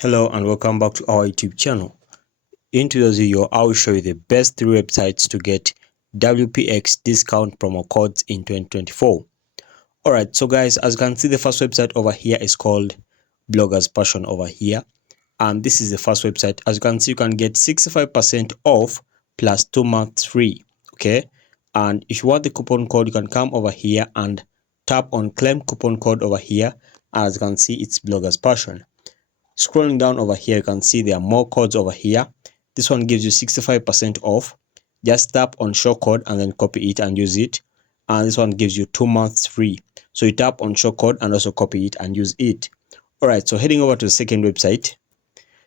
Hello and welcome back to our YouTube channel. In today's video, I will show you the best 3 websites to get WPX discount promo codes in 2024. Alright, so guys, as you can see, the first website over here is called Bloggers Passion over here. And this is the first website. As you can see, you can get 65% off plus 2 months free. Okay. And if you want the coupon code, you can come over here and tap on claim coupon code over here. As you can see, it's Bloggers Passion. Scrolling down over here, you can see there are more codes over here. This one gives you 65% off. Just tap on show code and then copy it and use it. And this one gives you 2 months free. So you tap on show code and also copy it and use it. Alright, so heading over to the second website.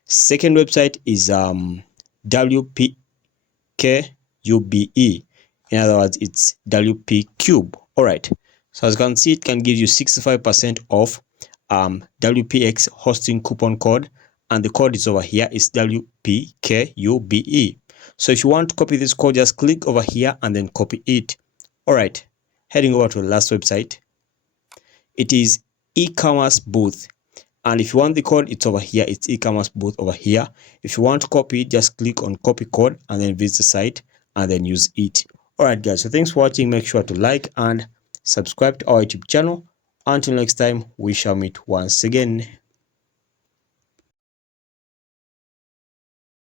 Second website is WPK UBE. In other words, it's WP Cube. Alright, so as you can see, it can give you 65% off WPX hosting coupon code, and the code is over here. Is WPKUBE. So if you want to copy this code, just click over here and then copy it. Alright, heading over to the last website. It is e-commerce booth, and if you want the code, it's over here. It's e-commerce booth over here. If you want to copy it, just click on copy code and then visit the site and then use it. Alright guys, so thanks for watching. Make sure to like and subscribe to our YouTube channel. Until next time, we shall meet once again.